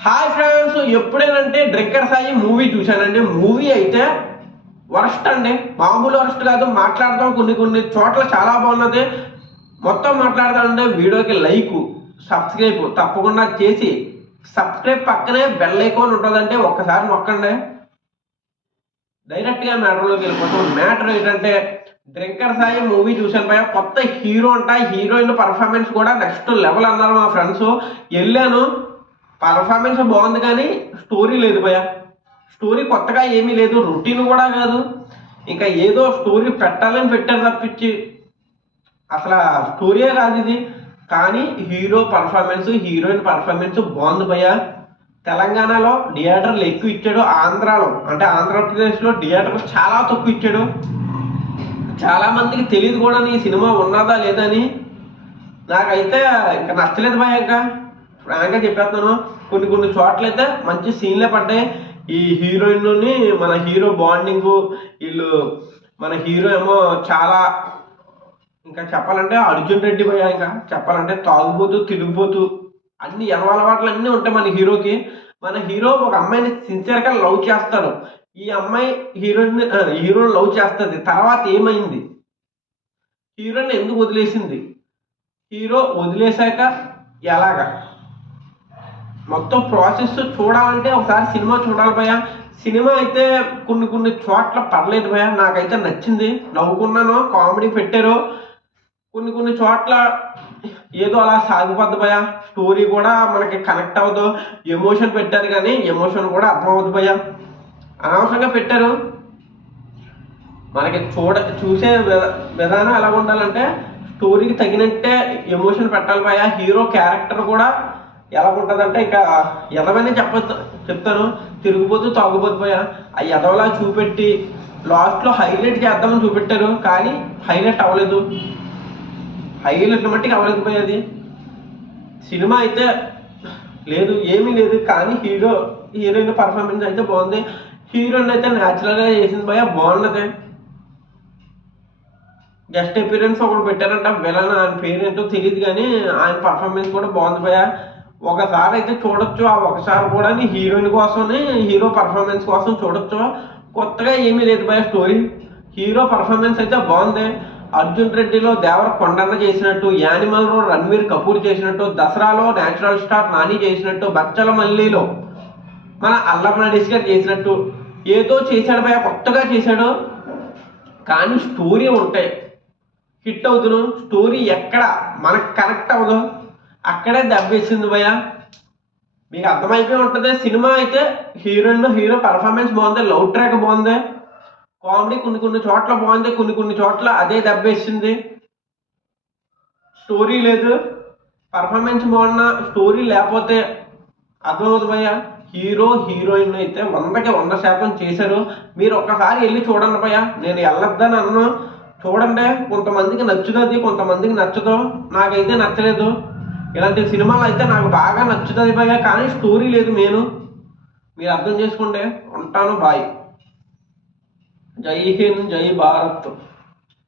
Hi friends, ఎప్పుడేనంటే drinker Sai movie చూశానండి. Movie అయితే వరస్ట్ అండి, మామూలు వరస్ట్ కాదు. మాట్లాడతాం కొన్ని చోట్ల చాలా బాగున్నది. మొత్తం మాట్లాడతామంటే వీడియోకి లైక్ సబ్స్క్రైబ్ తప్పకుండా చేసి, సబ్స్క్రైబ్ పక్కనే బెల్ ఐకాన్ ఉంటుందంటే ఒక్కసారి నొక్కండి. డైరెక్ట్గా మ్యాటర్లోకి వెళ్ళిపోతాం. మ్యాటర్ ఏంటంటే డ్రింకర్ సాయి మూవీ చూశాను భయ. కొత్త హీరో అంట, హీరోయిన్ పర్ఫార్మెన్స్ కూడా నెక్స్ట్ లెవెల్ అన్నారు మా ఫ్రెండ్స్. వెళ్ళాను, పర్ఫార్మెన్స్ బాగుంది కానీ స్టోరీ లేదు భయ. స్టోరీ కొత్తగా ఏమీ లేదు, రొటీన్ కూడా కాదు. ఇంకా ఏదో స్టోరీ పెట్టాలని పెట్టారు తప్పించి అసలు స్టోరీయే కాదు ఇది. కానీ హీరో పర్ఫార్మెన్స్, హీరోయిన్ పర్ఫార్మెన్స్ బాగుంది భయ. తెలంగాణలో థియేటర్లు ఎక్కువ ఇచ్చాడు, ఆంధ్రాలో అంటే ఆంధ్రప్రదేశ్లో థియేటర్లు చాలా తక్కువ ఇచ్చాడు. చాలా మందికి తెలియదు కూడా ఈ సినిమా ఉన్నదా లేదని. నాకైతే ఇంకా నచ్చలేదు భయ. ఇంకా ఫ్రాంక్గా చెప్పేస్తాను, కొన్ని చోట్ల అయితే మంచి సీన్లే పడ్డాయి. ఈ హీరోయిన్ని మన హీరో బాండింగ్, వీళ్ళు మన హీరో ఏమో చాలా, ఇంకా చెప్పాలంటే అర్జున్ రెడ్డి భయ. ఇంకా చెప్పాలంటే తాగుబోతూ తిరిగిపోతూ అన్ని అలవాట్లు అన్నీ ఉంటాయి మన హీరోకి. మన హీరో ఒక అమ్మాయిని సిన్సియర్గా లవ్ చేస్తాడు. ఈ అమ్మాయి హీరోని లవ్ చేస్తుంది. తర్వాత ఏమైంది, హీరోని ఎందుకు వదిలేసింది, హీరో వదిలేశాక ఎలాగా, మొత్తం ప్రాసెస్ చూడాలంటే ఒకసారి సినిమా చూడాలి భయ. సినిమా అయితే కొన్ని చోట్ల పర్లేదు భయ, నాకైతే నచ్చింది, నవ్వుకున్నాను, కామెడీ పెట్టారు. కొన్ని చోట్ల ఏదో అలా సాగిపోద్ది భయ. స్టోరీ కూడా మనకి కనెక్ట్ అవ్వదు. ఎమోషన్ పెట్టారు కానీ ఎమోషన్ కూడా అర్థం అవ్వదు భయ. అనవసరంగా పెట్టారు. మనకి చూసే విధానం ఎలా ఉండాలంటే స్టోరీకి తగినట్టే ఎమోషన్ పెట్టాలి భయ. హీరో క్యారెక్టర్ కూడా ఎలా ఉంటుందంటే ఇంకా ఎదవనే చెప్తాను, తిరిగిపోతూ తాగుపోతు భయ. ఆ ఎదవలా చూపెట్టి లాస్ట్లో హైలైట్ చేద్దామని చూపెట్టారు కానీ హైలైట్ అవ్వలేదు. హైలైట్ మట్టికి అవ్వలేదు భయ. అది సినిమా అయితే లేదు, ఏమీ లేదు. కానీ హీరోయిన్ పర్ఫార్మెన్స్ అయితే బాగుంది. హీరోయిన్ అయితే న్యాచురల్గా చేసింది భయ, బాగున్నది. గెస్ట్ అపీరెన్స్ ఒకటి పెట్టారంట, విలన్, ఆయన పేరేంటో తెలియదు కానీ ఆయన పర్ఫార్మెన్స్ కూడా బాగుంది భయ. ఒకసారి అయితే చూడొచ్చు, ఆ ఒకసారి కూడా హీరోయిన్ కోసం, హీరో పర్ఫార్మెన్స్ కోసం చూడొచ్చు. కొత్తగా ఏమీ లేదు భయ స్టోరీ. హీరో పర్ఫార్మెన్స్ అయితే బాగుంది. అర్జున్ రెడ్డిలో దేవర కొండన్న చేసినట్టు, యానిమల్లో రణ్వీర్ కపూర్ చేసినట్టు, దసరాలో న్యాచురల్ స్టార్ నాని చేసినట్టు, బచ్చల మల్లిలో మన అల్లం నడీష్ గారు చేసినట్టు ఏదో చేశాడు భయ, కొత్తగా చేశాడు. కానీ స్టోరీ ఉంటాయి, హిట్ అవుతును. స్టోరీ ఎక్కడ మనకు కనెక్ట్ అవ్వదు, అక్కడే దెబ్బేసింది భయ. మీకు అర్థమైపోయి ఉంటుంది. సినిమా అయితే హీరో పర్ఫార్మెన్స్ బాగుంది, లవ్ ట్రాక్ బాగుంది, కామెడీ కొన్ని చోట్ల బాగుంది, కొన్ని చోట్ల అదే దెబ్బేసింది. స్టోరీ లేదు, పర్ఫార్మెన్స్ బాగున్నా స్టోరీ లేకపోతే అర్థమవుతుంది భయ. హీరోయిన్ అయితే 100కి 100% చేశారు. మీరు ఒక్కసారి వెళ్ళి చూడండి భయ. నేను వెళ్ళొద్దని అన్ను, చూడండి. కొంతమందికి నచ్చుతుంది, కొంతమందికి నచ్చదు. నాకైతే నచ్చలేదు. ఇలాంటి సినిమాలు అయితే నాకు బాగా నచ్చుతుంది భయ, కానీ స్టోరీ లేదు. మీరు అర్థం చేసుకోండి. ఉంటాను, బాయ్. జై హింద్, జై భారత్.